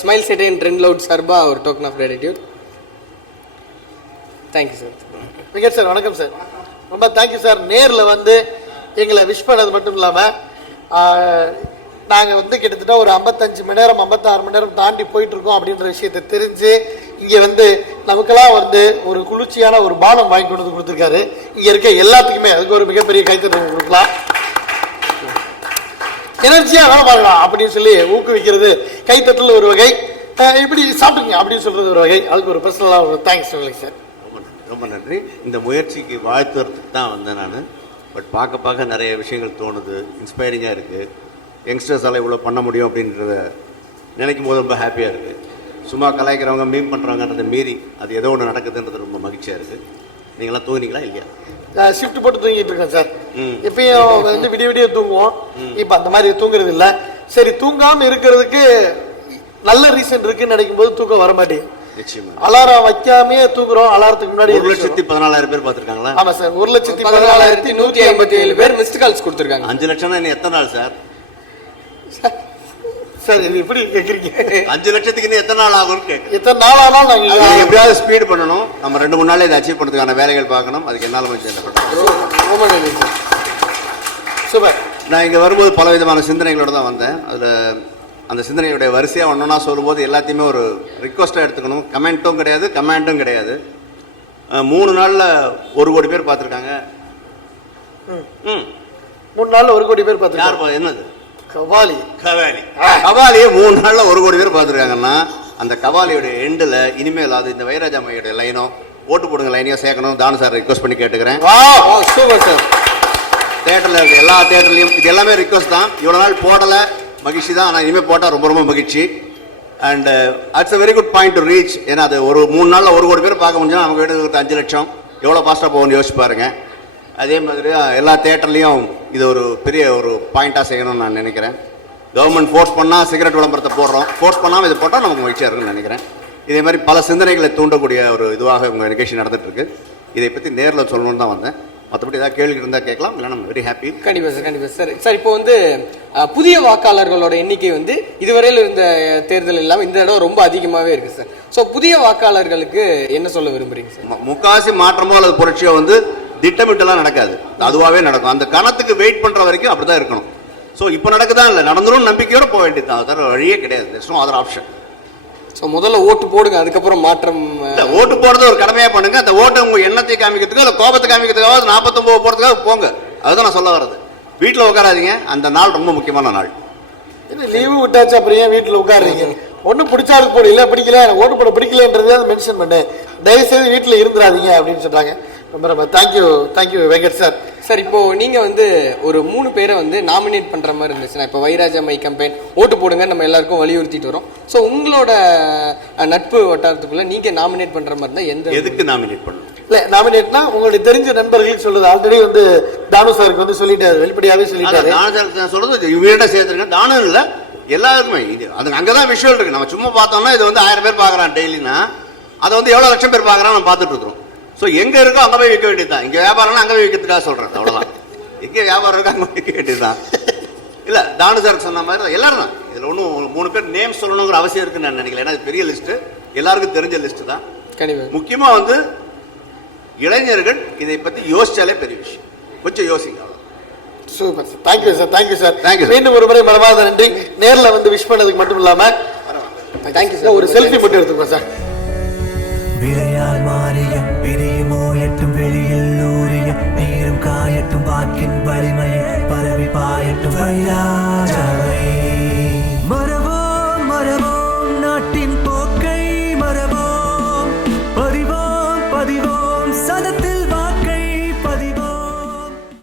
Smile city and trend loud சார்பா ஒரு token of gratitude. Thank you sir. விகட் sir வணக்கம் சார். ரொம்ப தேங்க்யூ சார். நேரில் வந்து எங்களை விஷ் பண்ணது மட்டும் இல்லாமல் நாங்கள் வந்து கிட்டத்தட்ட ஒரு 55 மணி நேரம் 56 மணி நேரம் தாண்டி போயிட்டுருக்கோம் அப்படின்ற விஷயத்தை தெரிஞ்சு இங்கே வந்து நமக்கெல்லாம் வந்து ஒரு குளிர்ச்சியான ஒரு பானம் வாங்கி கொண்டு வந்து கொடுத்துருக்காரு. இங்கே இருக்க எல்லாத்துக்குமே அதுக்கு ஒரு மிகப்பெரிய கைத்தட்டல் கொடுக்கலாம். எனர்ஜியாக வேலை பார்க்கலாம் அப்படின்னு சொல்லி ஊக்குவிக்கிறது கைத்தட்டல் ஒரு வகை, இப்படி சாப்பிட்டுங்க அப்படின்னு சொல்கிறது ஒரு வகை. அதுக்கு ஒரு பர்சனலாக ஒரு தேங்க்ஸ் சொல்லுங்க சார். ரொம்ப நன்றி. இந்த முயற்சிக்கு வாழ்த்துறதுக்கு தான் வந்தேன் நான். பட் பார்க்க நிறைய விஷயங்கள் தோணுது, இன்ஸ்பைரிங்காக இருக்குது. யங்ஸ்டர்ஸால் இவ்வளோ பண்ண முடியும் அப்படின்றத நினைக்கும் போது ரொம்ப ஹாப்பியாக இருக்குது. சும்மா கலாய்க்கிறவங்க மீம் பண்ணுறாங்கன்றதை மீறி அது ஏதோ ஒன்று நடக்குதுன்றது ரொம்ப மகிழ்ச்சியாக இருக்குது. நீங்களாம் தூங்கினீங்களா இல்லையா? ஷிஃப்ட் போட்டு தூங்கிட்டு இருக்கேன் சார். எப்பயும் வந்து விடிய விடிய தூங்குவோம். இப்போ அந்த மாதிரி தூங்குறது இல்லை. சரி, தூங்காமல் இருக்கிறதுக்கு நல்ல ரீசன் இருக்குன்னு நினைக்கும் போது தூக்கம் வர மாட்டேங்குது. அலாரம் வைக்காமே தூங்குறோம். அலாரத்துக்கு முன்னாடி 1,14,000 பேர் பார்த்துருக்காங்களா? ஆமா சார், 1,14,157 பேர் மிஸ்ட் கால்ஸ் கொடுத்துருக்காங்க. 5 லட்சம்னா இன்னும் எத்தனை நாள் சார்? சார் இது எப்படி கேட்குறீங்க? 5 லட்சத்துக்கு இன்னும் எத்தனை நாள் ஆகும்? எத்தனை நாள் ஆனாலும் நாங்கள் எப்படியாவது ஸ்பீட் பண்ணணும். நம்ம 2-3 நாளே இதை அச்சீவ் பண்ணுறதுக்கான வேலைகள் பார்க்கணும். அதுக்கு என்னால் ரொம்ப நன்றி சார். சூப்பர். நான் இங்கே வரும்போது பல விதமான சிந்தனைகளோடு தான் வந்தேன். அதில் அந்த சிந்தனையுடைய வரிசையாக ஒன்றா சொல்லும்போது எல்லாத்தையுமே ஒரு ரிக்வஸ்ட்டாக எடுத்துக்கணும். கமெண்ட்டும் கிடையாது, கமெண்ட்டும் கிடையாது. 3 நாளில் 1 கோடி பேர் பார்த்துருக்காங்க. 3 நாளில் 1 கோடி பேர் பார்த்துருக்காங்க. என்னது கபாலியை 3 நாளில் 1 கோடி பேர் பார்த்துருக்காங்கன்னா அந்த கபாலியோடைய எண்டில் இனிமேல் அது இந்த வைராஜா மையோடைய லைனோ ஓட்டு போடுங்க லைனையோ சேர்க்கணும். தானு சார் ரிக்வஸ்ட் பண்ணி கேட்டுக்கிறேன். Super sir. தேட்டரில் இருக்க எல்லா தேட்டர்லையும் இது எல்லாமே ரிக்வஸ்ட் தான். இவ்வளோ நாள் போடலை, மகிழ்ச்சி தான். ஆனால் இனிமேல் போட்டால் ரொம்ப ரொம்ப மகிழ்ச்சி. And ads a very good point to reach. ஏன்னா அது ஒரு 3 நாளில் 1 கோடி பேர் பார்க்க முடிஞ்சுன்னா நமக்கு எடுத்து 5 லட்சம் எவ்வளோ ஃபாஸ்ட்டாக போகும்னு யோசிச்சு பாருங்க. அதே மாதிரி எல்லா தேட்டர்லேயும் இது ஒரு பெரிய ஒரு பாயிண்ட்டாக செய்யணும்னு நான் நினைக்கிறேன். கவர்மெண்ட் ஃபோர்ஸ் பண்ணால் சிகரெட் விளம்பரத்தை போடுறோம், ஃபோர்ஸ் பண்ணாமல் இது போட்டால் நமக்கு மகிழ்ச்சியாக இருக்குன்னு நினைக்கிறேன். இதே மாதிரி பல சிந்தனைகளை தூண்டக்கூடிய ஒரு இதுவாக உங்கள் நிகழ்ச்சி நடந்துகிட்ருக்கு. இதை பற்றி நேரில் சொல்லணும்னு தான் வந்தேன். மற்றபடி ஏதாவது கேள்வி இருந்தால் கேட்கலாம். இல்லை, நம்ம வெரி ஹாப்பி. கண்டிப்பாக சார், கண்டிப்பாக சார். சார், இப்போ வந்து புதிய வாக்காளர்களோட எண்ணிக்கை வந்து இதுவரையில் இருந்த தேர்தல் இல்லாமல் இந்த இடம் ரொம்ப அதிகமாகவே இருக்குது சார். ஸோ புதிய வாக்காளர்களுக்கு என்ன சொல்ல விரும்புகிறீங்க சார்? முக்காசி மாற்றமோ அல்லது புரட்சியோ வந்து திட்டமிட்டெல்லாம் நடக்காது, அதுவாகவே நடக்கும். அந்த கணத்துக்கு வெயிட் பண்ணுற வரைக்கும் அப்படி தான் இருக்கணும். ஸோ இப்போ நடக்குதான் இல்லை, நடந்துடும் நம்பிக்கையோடு போக வேண்டியது தான். அதர் வழியே கிடையாது. there's no other option. So முதல்ல ஓட்டு போடுங்க, அதுக்கப்புறம் மாற்றம். ஓட்டு போடுறது ஒரு கடமையாக பண்ணுங்க. அந்த ஓட்டை உங்கள் எண்ணத்தை காமிக்கிறதுக்கோ இல்லை கோபத்தை காமிக்கிறதுக்காக 49 போகிறதுக்காக போங்க. அதுதான் நான் சொல்ல வர்றது. வீட்டில் உட்காராதீங்க. அந்த நாள் ரொம்ப முக்கியமான நாள். லீவு விட்டாச்சு, அப்புறம் ஏன் வீட்டில் உட்காருறீங்க? ஒன்றும் பிடிச்சாலும் போட இல்லை, பிடிக்கல, எனக்கு ஓட்டு போட பிடிக்கலன்றதே மென்ஷன் பண்ணு. தயவுசெய்து வீட்டில் இருந்துடாதீங்க அப்படின்னு சொல்கிறாங்க. ரொம்ப ரொம்ப தேங்க்யூ வெங்கட் சார். சார், இப்போ நீங்க வந்து ஒரு 3 பேரை வந்து நாமினேட் பண்ற மாதிரி இருந்துச்சுன்னா, இப்போ வைராஜா மை கம்பெயின் ஓட்டு போடுங்க நம்ம எல்லாருக்கும் வலியுறுத்திட்டு வரோம். ஸோ உங்களோட நட்பு வட்டாரத்துக்குள்ள நீங்க நாமினேட் பண்ற மாதிரி இருந்தால் எதுக்கு நாமினேட் பண்ணணும்? இல்லை, நாமினேட்னா உங்களுக்கு தெரிஞ்ச நண்பர்களுக்கு சொல்லுது. ஆல்ரெடி வந்து தானு சாருக்கு வந்து சொல்லிட்டாரு, வெளிப்படையாவே சொல்லிட்டாரு. தானு சார் சொல்றது இவர்கிட்ட சேர்த்துருங்க. தானு இல்லை, எல்லாருக்குமே இது. அது அங்கதான் விஷுவல் இருக்கு. நம்ம சும்மா பார்த்தோம்னா இது வந்து 1000 பேர் பார்க்குறான் டெய்லினா, அதை வந்து எவ்வளோ லட்சம் பேர் பார்க்குறான்னு நம்ம பார்த்துட்டு இருக்கிறோம். ஸோ எங்கே இருக்கோ அங்கே போய் விற்க வேண்டியது தான். இங்கே வியாபாரம்னா அங்கே போய் விற்கிறதுக்காக சொல்கிறது, அவ்வளோதான். எங்கே வியாபாரம் இருக்கோ அங்கே விற்க வேண்டியது தான். இல்லை, தானு சாருக்கு சொன்ன மாதிரி எல்லாரும் தான். இதில் ஒன்றும் 3 பேர் நேம் சொல்லணுங்கிற அவசியம் இருக்குன்னு நான் நினைக்கல. ஏன்னா இது பெரிய லிஸ்ட்டு, எல்லாருக்கும் தெரிஞ்ச லிஸ்ட்டு தான். கண்டிப்பாக முக்கியமாக வந்து இளைஞர்கள் இதை பற்றி யோசிச்சாலே பெரிய விஷயம். கொஞ்சம் யோசிங்க. Super sir. Thank you sir. Thank you. மீண்டும் ஒரு முறை மறவாத நன்றி. நேரில் வந்து விஷ் பண்ணதுக்கு மட்டும் இல்லாமல் தேங்க்யூ சார். ஒரு செல்ஃபி மட்டும் எடுத்துக்கோங்க சார்.